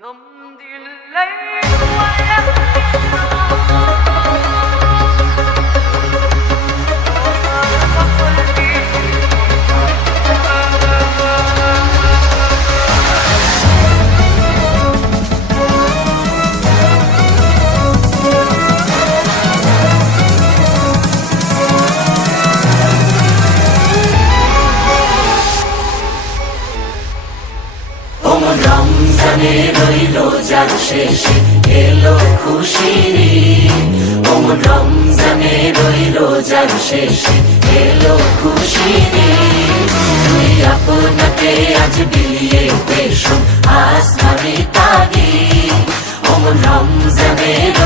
يمضي الليل ويأتي রমজানের ওই রোজার শেষে এলো খুশির ঈদ। রমজানের ওই রোজার শেষে এলো খুশির ঈদ। তুই আপনাকে আজ বিলিয়ে পেশ আসমানি তাগিদ। রমজানের